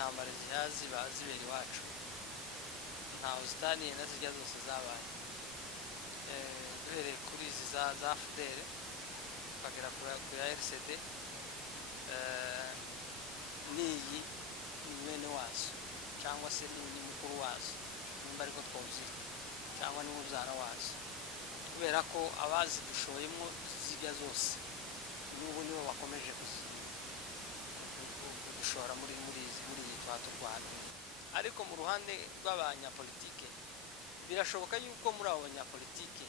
intambara ziba zibera iwacu ntaho zitaniye na zijya zose zabaye, duhereye kuri izi za FDR tukagera ku ya RCD, n'iyi ni mwene wazo cyangwa se ni mukuru wazo nimba ariko twawuzira cyangwa ni mubyara wazo, kubera ko abazidushoyemo zijya zose n'ubu nibo bakomeje gushora muri iyi twaturwana. Ariko mu ruhande rw'abanyapolitike birashoboka yuko muri abo banyapolitike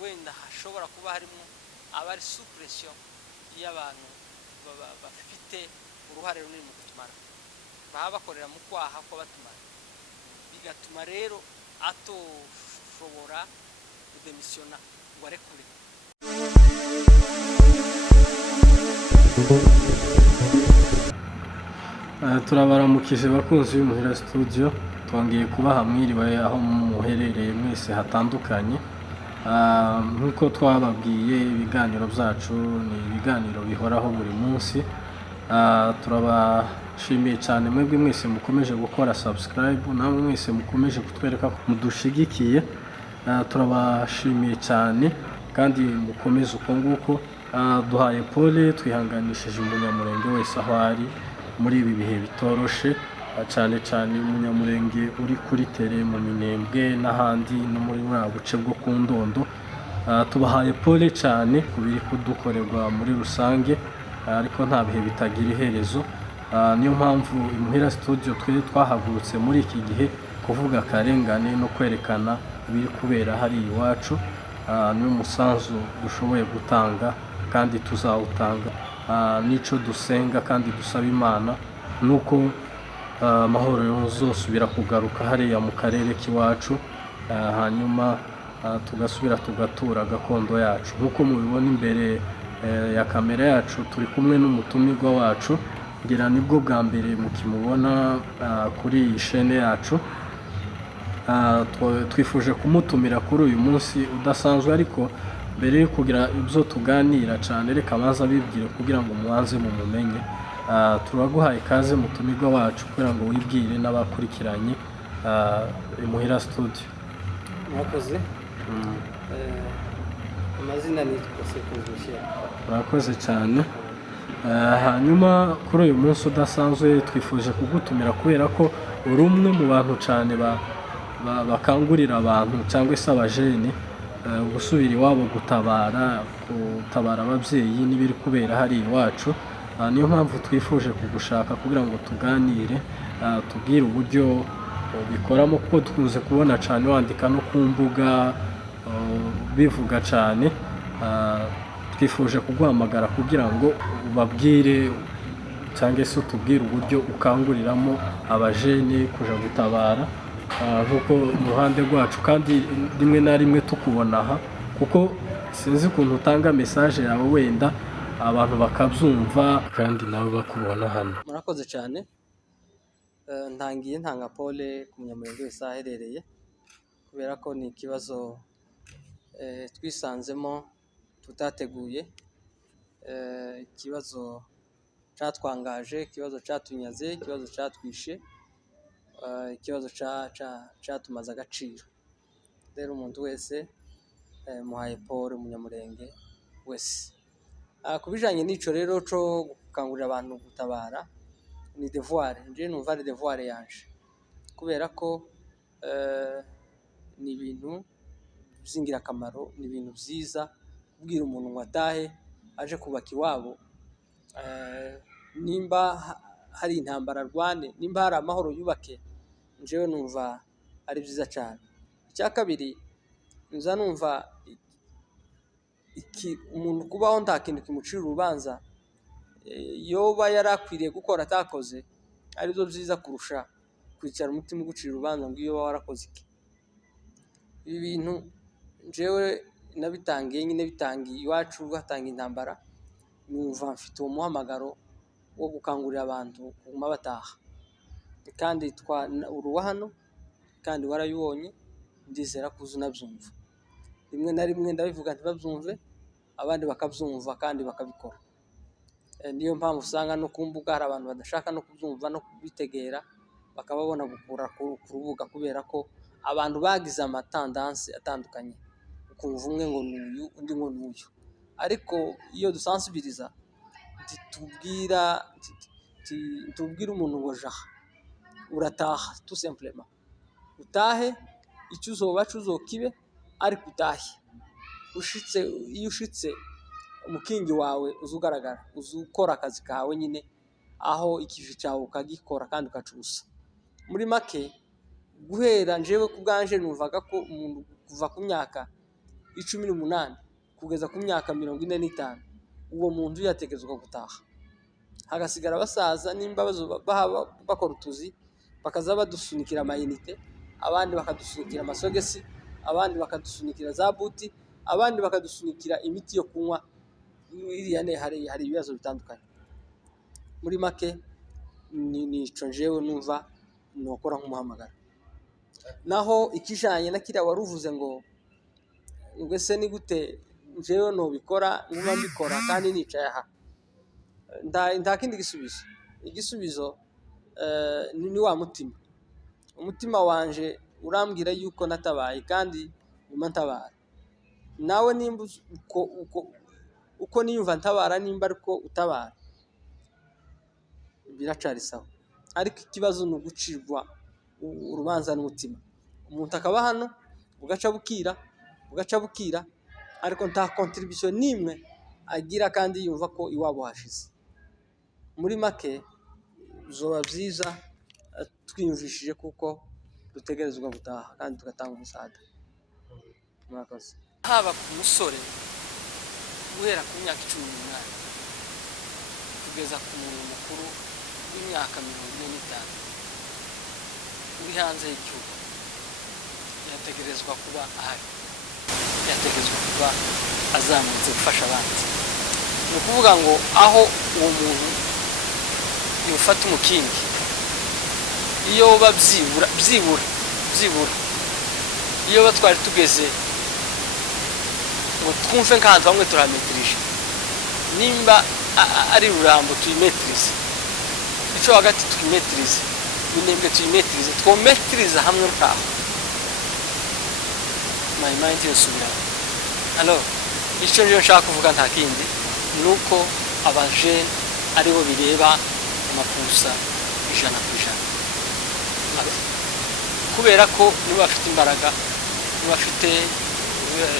wenda hashobora kuba harimo abari sous pression y'abantu bafite uruhare runini mu kutumara, baba bakorera mu kwaha ko batumara, bigatuma rero atoshobora kudemisiona ngo arekure. Turabaramukije bakunzi b'Imuhira Studio, twongeye kubaha mwiriwe aho muherereye mwese hatandukanye. Nk'uko twababwiye ibiganiro byacu ni ibiganiro bihoraho buri munsi. Turabashimiye cyane mwebwe mwese mukomeje gukora subscribe, namwe mwese mukomeje kutwereka ko mudushigikiye. Turabashimiye cyane kandi mukomeze uko nguko. Duhaye pole, twihanganishije umunyamurenge wese aho ari muri ibi bihe bitoroshe, cyane cyane umunyamurenge uri kuri tere mu Minembwe n'ahandi no muri buce bwo ku Ndondo. Tubahaye pole cyane kubiri kudukorerwa muri rusange, ariko nta bihe bitagira iherezo. Niyo mpamvu Imuhira Studio twahagurutse muri iki gihe kuvuga akarengane no kwerekana ibiri kubera hari iwacu. Niyo musanzu dushoboye gutanga kandi tuzawutanga. Nico dusenga kandi dusaba Imana nuko amahoro yozosubira kugaruka hariya mu karere k'iwacu, hanyuma tugasubira tugatura gakondo yacu. Nkuko mubibona imbere ya kamera yacu turi kumwe n'umutumirwa wacu, ngira nibwo bwa mbere mukimubona kuri iyi chaîne yacu. Twifuje kumutumira kuri uyu munsi udasanzwe, ariko mbere yo kugira ibyo tuganira cyane reka amaze abibwire kugira ngo mubanze mumumenye. Turaguhaye ikaze mutumirwa wacu kugira ngo wibwire n'abakurikiranye Imuhira Studio. Mwakoze. Amazina nitwa Sekundushye. Murakoze cyane. Hanyuma kuri uyu munsi udasanzwe twifuje kugutumira kubera ko uri umwe mu bantu cyane bakangurira abantu cyangwa se abajene gusubira iwabo gutabara ababyeyi n'ibiri kubera hari iwacu. Niyo mpamvu twifuje kugushaka kugira ngo tuganire, tubwire uburyo bikoramo, kuko dukunze kubona cyane wandika no ku mbuga bivuga cyane. Twifuje kuguhamagara kugira ngo ubabwire cyangwa se utubwire uburyo ukanguriramo abajene kuja gutabara nk'uko mu ruhande rwacu, kandi rimwe na rimwe tukubona aha, kuko sinzi ukuntu utanga message yawe wenda abantu bakabyumva kandi nawe bakubona hano. Murakoze cyane. Ntangiye ntanga pole ku munyamurenge wese aherereye, kubera ko ni ikibazo twisanzemo tutateguye, ikibazo cyatwangaje, ikibazo cyatunyaze, ikibazo cyatwishe, ikibazo cyatumaze agaciro. Rero umuntu wese muhaye pole, umunyamurenge wese. Kubijanye n'ico rero cyo gukangurira abantu gutabara, ni devoir, nje numva ari devoir yanje, kubera ko ni ibintu by'ingirakamaro, ni ibintu byiza kubwira umuntu ngo atahe aje kubaka iwabo. Nimba hari intambara arwane, nimba hari amahoro yubake, njewe numva ari byiza cyane. Icya kabiri, nza numva umuntu kubaho nta kintu kimucira urubanza, yoba yarakwiriye gukora atakoze, ari byo byiza kurusha kwicara umutima ugucira urubanza ngo iyo warakoze iki. Ibi bintu njewe nabitangiye nyine bitangiye iwacu, hatanga intambara, numva mfite uwo muhamagaro wo gukangurira abantu kuguma bataha. Kandi uruwa hano kandi warayibonye, ndizera ko unabyumva. Rimwe na rimwe ndabivuga ntibabyumve, abandi bakabyumva kandi bakabikora. niyo mpamvu usanga no ku mbuga hari abantu badashaka no kubyumva no kubitegera, bakababona gukura ku rubuga kubera ko abantu bagize amatandansi atandukanye, ukumva umwe ngo ni uyu undi ngo ni uyu, ariko iyo dusansibiriza tubwira umuntu ngo jaha urataha tout simplement, utahe icyo uzoba uzokibe ariko utahe iyo ushitse umukingi wawe uzugaragara, uzukora akazi kawe nyine aho ikivi cyawe ukagikora kandi ukacusa. Muri make guhera njewe ku bwanje numvaga ko umuntu kuva ku myaka 18 kugeza ku myaka 45 uwo muntu yategezwa gutaha, hagasigara abasaza nimba bakora utuzi bakaza badusunikira amayinite, abandi bakadusunikira amasogesi, abandi bakadusunikira za buti, abandi bakadusunikira imiti yo kunywa. Hari ibibazo bitandukanye. Muri make ni ico njewe numva nokora nk'umuhamagara. Naho ikijanye na kiriya waruvuze ngo ese ni gute njewe nobikora nguma mbikora kandi nicaye aha, nta kindi igisubizo ni wa mutima. Umutima wanje urambwira yuko natabaye kandi nyuma ntabara. Nawe nimba uko niyumva ntabara nimba ariko utabara biracari sawa, ariko ikibazo ni ugucirwa urubanza n'umutima. Umuntu akaba hano ugaca bukira ariko nta contribution nimwe agira kandi yumva ko iwabo hashize. Muri make zoba byiza twiyumvishije kuko dutegerezwa gutaha kandi tugatanga umusaada. Murakoze. Haba ku musore guhera ku myaka 18 kugeza ku muntu mukuru w'imyaka 45 uri hanze y'igihugu, yategerezwa kuba ahari, yategerezwa kuba azamutse gufasha abandi. Ni ukuvuga ngo aho uwo muntu yufata umukingi, iyo byibura iyo batwari tugeze ngo twumve nk'ahantu hamwe turametirije, nimba ari rurambo tuyimetirize, icyo hagati tuyimetirize, minembwe tuyimetirize, twometiriza hamwe ntaho my mind yosubira. Alors icyo nje nshaka kuvuga nta kindi nuko abajene aribo bireba amapusa 100%, kubera ko nibo bafite imbaraga, nibo bafite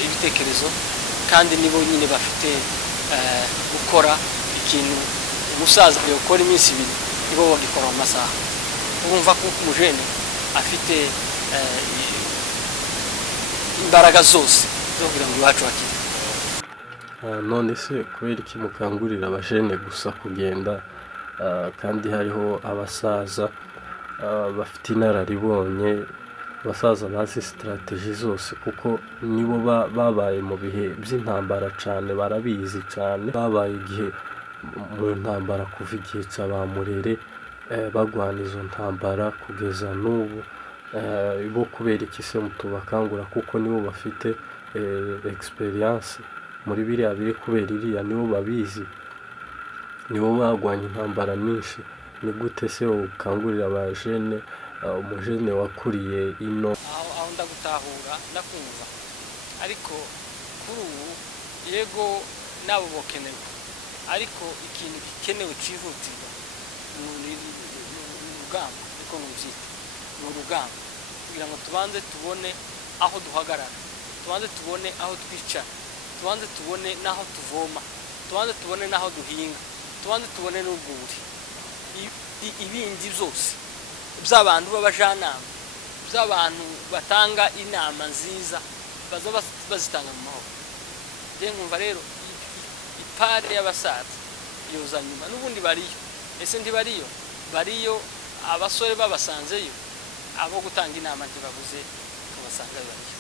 ibitekerezo, kandi nibo nyine bafite gukora ikintu umusaza yakora iminsi 2 nibo bagikora mu masaha. Urumva ko umujene afite imbaraga zose zo kugira ngo iwacu hakire. None se kubera iki mukangurira abajene gusa kugenda kandi hariho abasaza bafite inararibonye, abasaza bazi strategy zose kuko nibo babaye mu bihe by'intambara cyane, barabizi cyane, babaye igihe mu ntambara kuva igihe cy'abamurere bagwana izo ntambara kugeza n'ubu. Bo kubera iki se mutubakangura kuko nibo bafite experience muri biriya biri kubera iriya, nibo babizi, nibo bagwanya intambara nyinshi. Ni gute se ukangurira abajene, umujene wakuriye ino? Aho ndagutahura ndakumva, ariko kuri ubu yego nabo bokenewe, ariko ikintu gikenewe cyihutirwa ni urugamba, ariko nubyita ni urugamba kugira ngo tubanze tubone aho duhagarara, tubanze tubone aho twicara, tubanze tubone n'aho tuvoma, tubanze tubone n'aho duhinga, tubanze tubone n'urwuri. Ibindi byose by'abantu b'abajanama, by'abantu batanga inama nziza baza bazitanga mu mahoro. Nkumva rero ipare y'abasaza yoza nyuma, n'ubundi bariyo. Ese ntibariyo? Bariyo abasore babasanzeyo, abo gutanga inama ntibabuze kubasanga bariyo.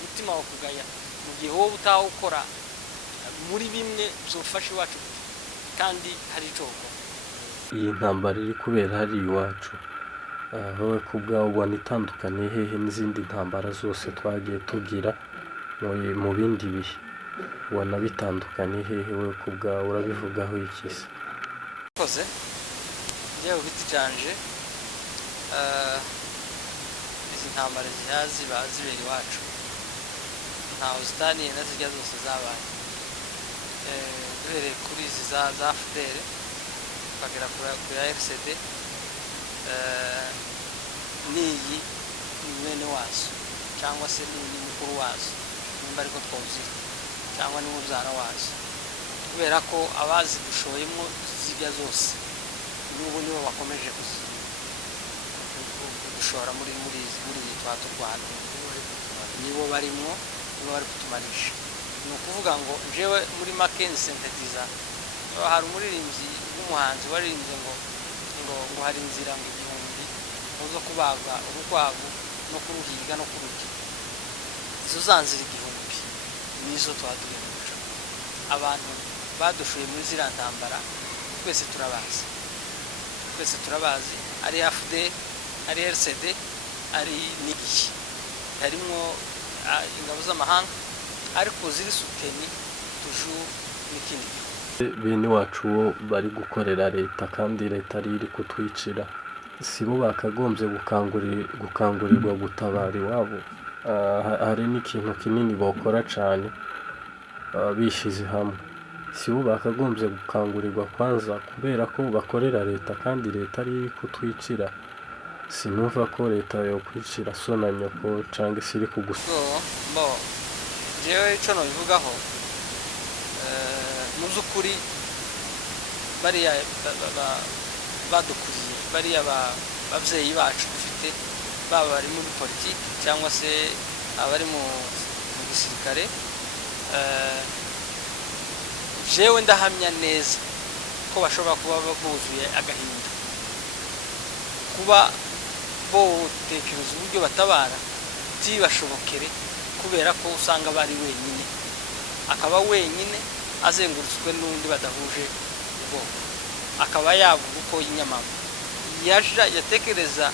Umutima wo kugaya mu gihe wowe utaho ukora muri bimwe byofasha iwacu kandi hari icyo ukora. Iyi ntambara iri kubera hari iwacu, wowe ku bwawe ubona itandukaniye hehe n'izindi ntambara zose twagiye tugira mu bindi bihe? Ubona bitandukaniye hehe wowe ku bwawe, urabivugaho iki se? murakoze njyewe ku giti canje izi ntambara ziba zibera iwacu ntaho zitaniye na zirya zose zabaye, duhereye kuri izi za FDL tukagera ku ya RCD, n'iyi ni mwene wazo cyangwa se ni mukuru wazo nimba ariko twawuzira cyangwa ni mubyara wazo, kubera ko abazi dushoyemo zirya zose n'ubu nibo bakomeje gushora muri iyi twato Rwanda, nibo barimo nibo bari kutumarisha. Ni ukuvuga ngo jewe muri make sintetiza, hari umuririmbyi w'umuhanzi waririmbye ngo hari inzira ngo igihumbi zo kubaga urukwavu no kuruhiga no kururya, izo zanzira igihumbi nizo twaduye guca. Abantu badushuye muri ziriya ntambara twese turabazi, ari FDL ari RCD ari n'igihe harimo ingabo z'amahanga ariko ziri suteni tuju n'ikindi bene wacu bo bari gukorera leta kandi leta iri kutwicira, si bo bakagombye gukangurirwa gutabara iwabo. Hari n'ikintu kinini bakora cyane bishize hamwe, si bo bakagombye gukangurirwa kwanza kubera ko bakorera leta kandi leta ari kutwicira. Sinumva ko leta yo kwicira so na nyoko cyangwa se iri kugusa jewe ico nobivugaho mu by'ukuri bariya badukuriye bariya babyeyi bacu dufite, baba bari muri politiki cyangwa se abari mu gisirikare, jewe ndahamya neza ko bashobora kuba buzuye agahinda kuba botekereza uburyo batabara tibashobokere, kubera ko usanga bari wenyine, akaba wenyine azengurutswe n'undi badahuje ubwoko, akaba yavuga uko inyamama yatekereza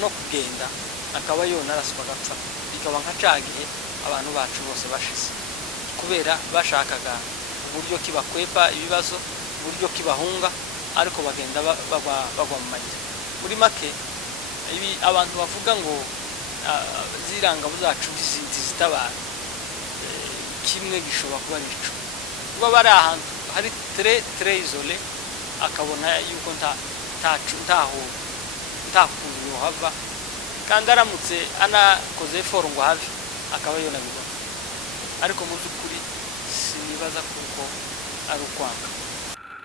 no kugenda akaba yonaraswa agapfa, bikaba nka cagihe abantu bacu bose bashize kubera bashakaga uburyo kibakwepa ibibazo, uburyo kibahunga, ariko bagenda bagwa mu mayira. Muri make ibi abantu bavuga ngo zirangabo zacu zitabara, kimwe gishobora kuba nico kuba bari ahantu hari tre isole, akabona yuko ntakuntu yohava, kandi aramutse anakoze effort ngo have akaba yonabibona, ariko mu by'ukuri sinibaza kuko ari ukwanga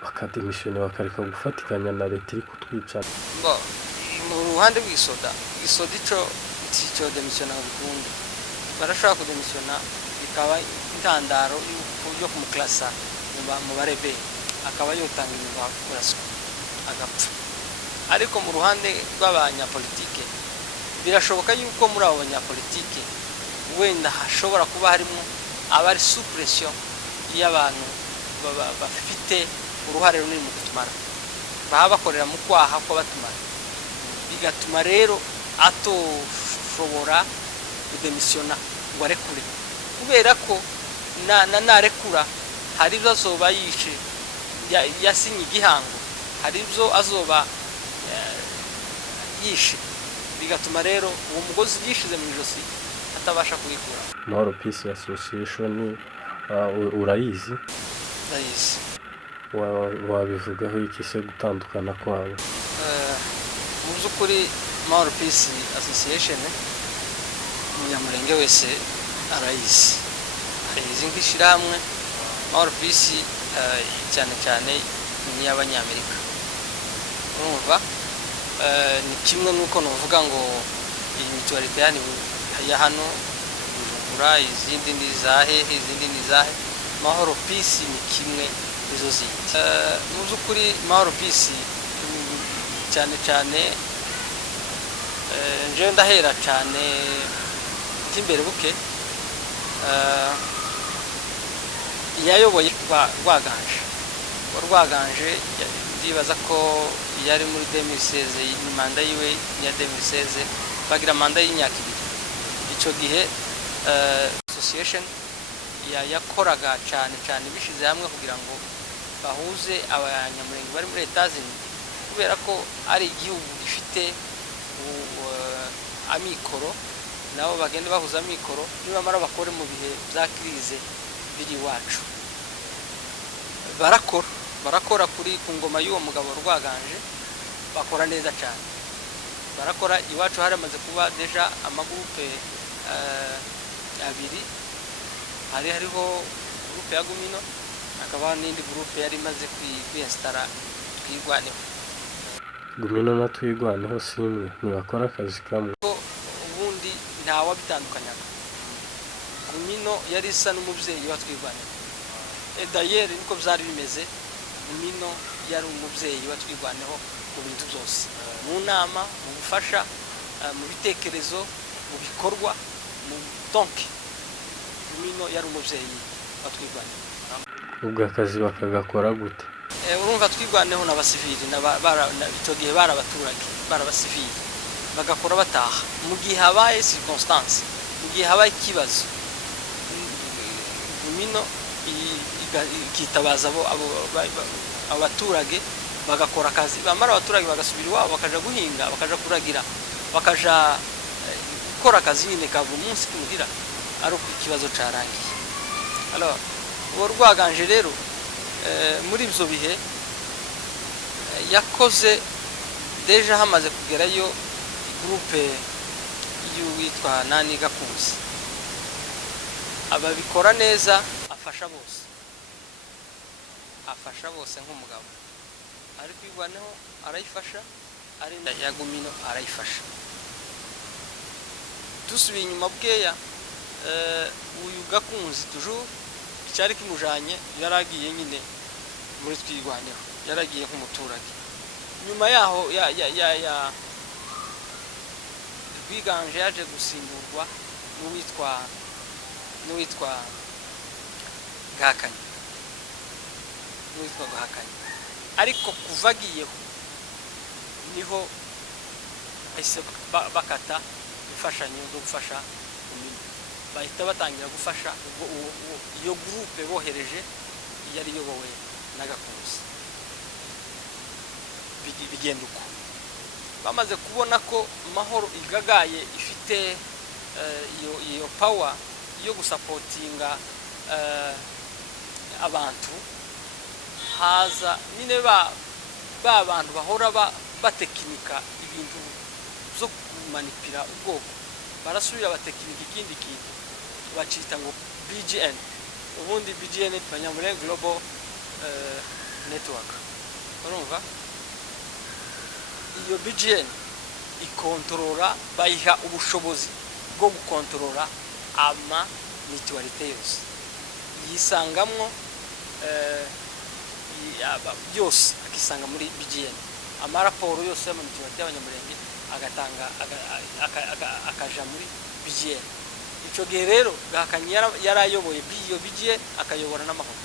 bakademisiyoni bakareka gufatikanya na leta iri kutwicara. Mu ruhande rw'isoda ico demisiyona bikunda, barashobora kudemisiyona bikaba intandaro yo kumuklasa mu barebe, akaba yotanga inyuma kuraswa agapfa. Ariko mu ruhande rw'abanyapolitike birashoboka yuko muri abo banyapolitike wenda hashobora kuba harimo abari sous pression y'abantu bafite uruhare runini mu kutumara, baba bakorera mu kwaha ko batumara, bigatuma rero atoshobora kudemisiyona ngo arekure, kubera ko narekura hari ibyo azoba yishe yasinye igihango, hari ibyo azoba yishe, bigatuma rero uwo mugozi yishize mu ijosi atabasha kuyikura. Mahoro Peace Association urayizi? Ndayizi. Wabivugaho iki se gutandukana kwabo? Mu by'ukuri Mahoro Peace Association umunyamurenge wese arayizi nk'ishyirahamwe. Mahoro Peace cyane cyane ni y'abanyamerika, urumva ni kimwe n'uko nuvuga ngo iyi mutualite ya hano Bujumbura, izindi ni zahe, izindi ni zahe. Mahoro Peace ni kimwe izo zindi. Mu by'ukuri Mahoro Peace cyane cyane nje ndahera cyane timbere buke yayoboye Rwaganje ndibaza ko yari muri 2016, manda yiwe ya 2016 bagira manda y'imyaka 2. Icyo gihe association yakoraga cyane bishize hamwe kugira ngo bahuze abanyamurenge bari muri Etats-Unis kubera ko ari igihugu gifite amikoro, nabo bagende bahuza amikoro nibamara bakore mu bihe bya crise biri iwacu. barakora kuri ku ngoma y'uwo mugabo Rwaganje, bakora neza cyane, barakora. Iwacu haramaze kuba deja amagurupe abiri, hariho gurupe ya Gumino, hakaba n'indi gurupe yari imaze kwinstara Twirwaneho. Gumino na Twirwaneho simwe, ntibakora akazi kamwe. Ubundi ntawe bitandukanyaga. Gumino yari isa n'umubyeyi wa Twirwaneho. D'ailleurs niko byari bimeze, Gumino yari umubyeyi wa Twirwaneho mu bintu byose, mu nama, mu gufasha, mu bitekerezo, mu bikorwa, mu tonke. Gumino yari umubyeyi wa Twirwaneho. Ubwo akazi bakagakora gute? Urumva Twirwaneho n'abasivili icyo gihe bari abaturage, bari abasivili, bagakora bataha mu gihe habaye circonstance, mu gihe habaye ikibazo. Gumino ikitabaza abaturage bagakora akazi, bamara abaturage bagasubira iwabo, bakaja guhinga, bakaja kuragira, bakaja gukora akazi nyine ka buri munsi kimuhira ari uko ikibazo carangiye. Alors uwo Rwaganje rero muri ibyo bihe yakoze deja hamaze kugerayo groupe y'uwitwa Nani Gakuzi, ababikora neza, afasha bose nk'umugabo, ari Twirwaneho arayifasha, ari ya Gumino arayifasha. Dusubiye inyuma bweya, uyu Gakunzi toujours cyari kimujanye, yaragiye nyine muri Twirwaneho, yaragiye nk'umuturage. Nyuma yaho Rwiganje yaje gusimburwa n'uwitwa Gahakanyi, ariko kuva agiyeho niho bahise bakata imfashanyo zo gufasha Gumino, bahita batangira gufasha iyo gurupe bohereje yari iyobowe na Gakuzi. Bigenda uko, bamaze kubona ko Mahoro igagaye ifite iyo power yo gusapotinga abantu, haza nyine ba bantu bahora batekinika ibintu zo kumanipira ubwoko, barasubira batekinika ikindi kintu bacita ngo BGN. Ubundi BGN Banyamulenge Global Network. Urumva iyo BGN ikontorora, bayiha ubushobozi bwo gukontorora ama mutualite yose, yisangamwo byose, akisanga muri BGN. Amaraporo yose y'amamitualite y'Abanyamulenge agatanga akaja muri BGN. Ico gihe rero Gahakanyi yarayoboye iyo BGN, akayobora n'amahoro.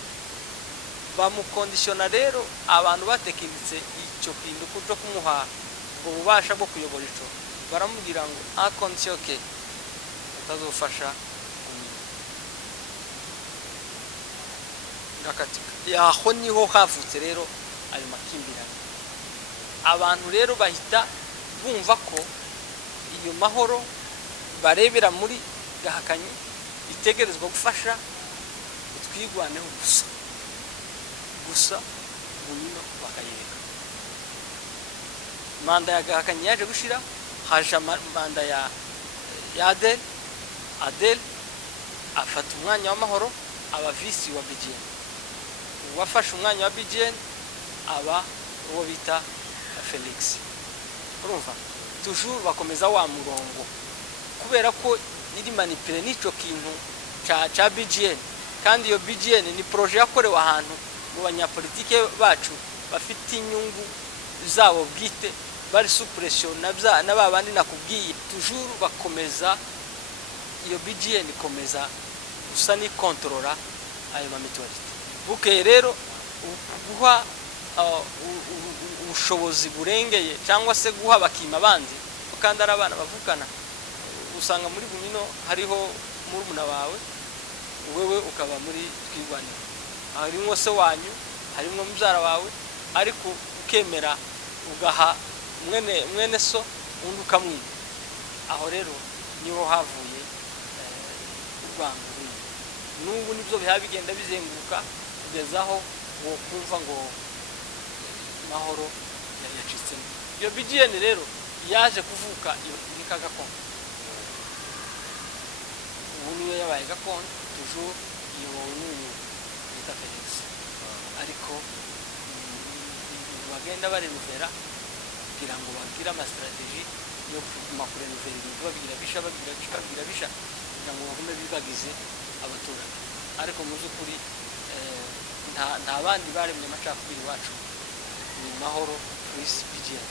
Bamukondisiona rero abantu batekinitse icyo kintu cyo kumuha ububasha bwo kuyobora ico, baramubwira ngo a condition ke utazofasha Gumino. Ndakatika yaho niho havutse rero ayo makimbirane. Abantu rero bahita bumva ko iyo mahoro barebera muri Gahakanyi itegerezwa gufasha Twirwaneho gusa Gumino bakayereka. Manda ya Gahakanyi yaje gushira, haje manda ya Adel afata umwanya w'amahoro, aba visi wa BGN. Uwafashe umwanya wa BGN aba uwo bita Felix. Urumva toujours bakomeza wa murongo, kubera ko iri manipule n'ico kintu ca BGN. Kandi iyo BGN ni projet yakorewe ahantu mu banyapolitike bacu bafite inyungu zabo bwite, bari suppression na babandi nakubwiye. Toujours bakomeza iyo BGN ikomeza gusa ni controller ayo mamitualite. Bukeye rero guha ubushobozi burengeye cyangwa se guha bakima abandi, kandi ari abana bavukana. Usanga muri Gumino hariho murumuna wawe, wewe ukaba muri Twirwaneho, harimo se wanyu, harimo mubyara wawe ariko ukemera ugaha mwene so undi ukamwiba. Aho rero niho havuye urwango runini. N'ubu nibyo biha bigenda bizenguruka kugeza aho wo kumva ngo Mahoro yacitsemo. Iyo BGN rero yaje kuvuka ni kagakondo. Ubu niyo yabaye gakondo toujours iyo n'uyu bita Felix. Ariko bagenda barenuvera kugira ngo bagire ama strategy yo kuguma kurenuvera ibintu babigira bisha kugira ngo bagume bibagize abaturage. Ariko mu by'ukuri nta bandi baremye amacakubiri iwacu, ni Mahoro Chris BGN.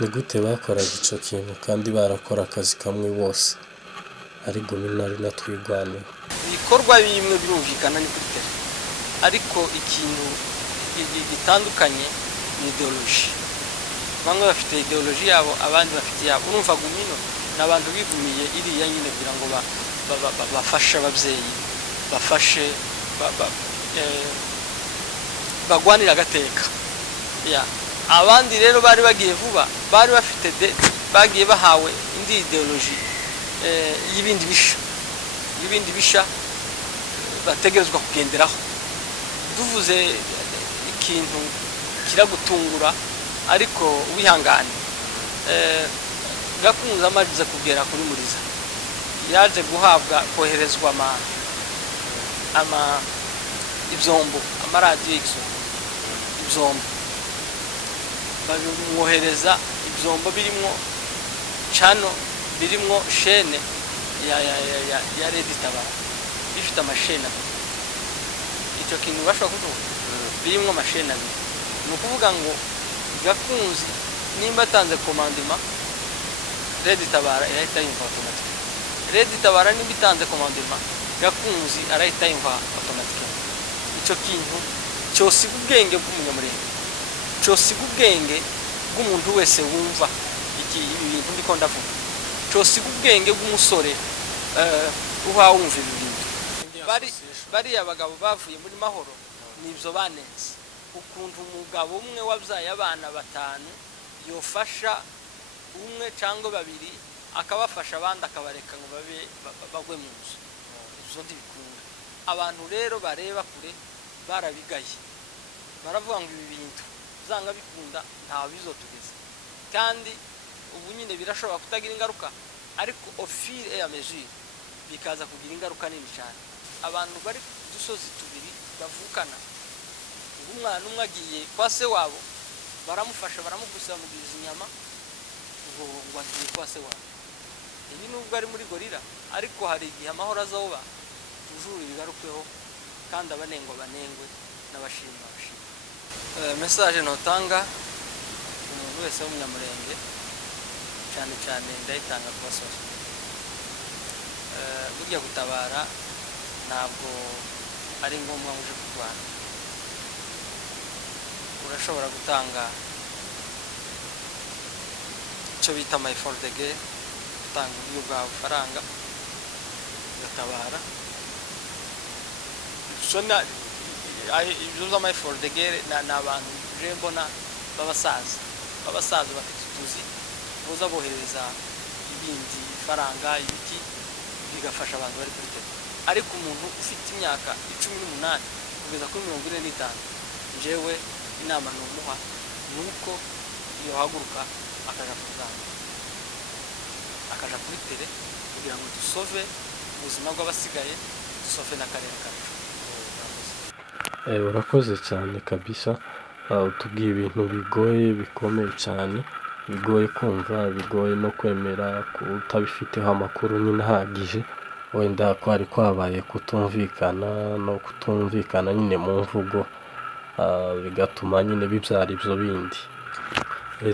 Ni gute bakoraga icyo kintu kandi barakora akazi kamwe bose ari Gominari na Twigwaneho? Ibikorwa bimwe birumvikana ni kuri tele, ariko ikintu gitandukanye ni ideology. Bamwe bafite ideology yabo, abandi bafite yabo. Urumva Gumino n'abantu bigumiye iriya nyine kugira ngo bafashe ababyeyi, bafashe bagwanira agateka. Abandi rero bari bagiye vuba, bari bafite bagiye bahawe indi ideology y'ibindi bisha bategerezwa kugenderaho. Duvuze ikintu kiragutungura ariko wihangane, Gakunze amaze kugera kuri Muriza, yaje guhabwa koherezwa ibyombo, amaradiyo ibyombo, bamwohereza ibyombo birimo cano, birimo shene ya Redi Tabara, bifite amashene abiri. Icyo kintu bashobora kuvuga birimo amashene abiri, ni ukuvuga ngo Gakunze nimba atanze komandima, Redi Tabara irahita yumva automatique. Redi Tabara nimba itanze komandima, Gakunze arahita yumva automatique. Icyo kintu cyosiga ubwenge bw'umunyamurenge, cyosiga ubwenge bw'umuntu wese wumva ibintu ndiko ndavuga, cyosiga ubwenge bw'umusore uha wumva ibintu. Bariya abagabo bavuye muri Mahoro nibyo banenze, ukuntu umugabo umwe wabyaye abana 5 yofasha umwe cyangwa babiri akabafasha abandi akabareka ngo bagwe mu nzu. Ibyo ndibikunda. Abantu rero bareba kure barabigaye, baravuga ngo ibi bintu zanga bikunda nta bizotugeza, kandi ubu nyine birashobora kutagira ingaruka, ariko au fur et à mesure bikaza kugira ingaruka nini cyane. Abantu bari dusozi tubiri bavukana, umwana umwe agiye kwa se wabo, baramufasha baramukubisa bamugiriza inyama ngo agiye kwa se wabo. Ibi nubwo ari muri gorira, ariko hari igihe Amahoro azoba tujuru bigarukeho, kandi abanengwa banengwe n'abashima bashima. Message notanga umuntu wese w'umunyamurenge, cyane cyane ndayitanga ku basore. Burya gutabara ntabwo ari ngombwa uje kurwana. Urashobora gutanga icyo bita my for the game, gutanga uburyo bwawe faranga ugatabara. Ibyo my for the game ni abantu je mbona babasaza bafite utuzi boza bohereza ibindi faranga ibiki bigafasha abantu bari kuri tele. Ariko umuntu ufite imyaka 18 kugeza kuri 45, jewe inama n'umuha nuko iyo haguruka akaja kuzana, akaja kuri tele kugira ngo dusove ubuzima bw'abasigaye, dusove n'akarere kacu. Urakoze cyane kabisa, utubwiye ibintu bigoye bikomeye cyane, bigoye kumva, bigoye no kwemera, kutabifiteho amakuru nyine ahagije. Wenda kwari kwabaye kutumvikana no kutumvikana nyine mu mvugo, bigatuma nyine bibyara ibyo bindi.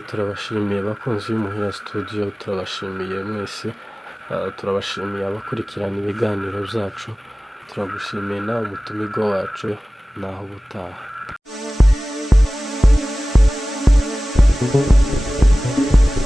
Turabashimiye bakunzi b'Imuhira Studio, turabashimiye mwese, turabashimiye abakurikirana ibiganiro byacu, turagushimiye nawe umutumirwa wacu, naho ubutaha.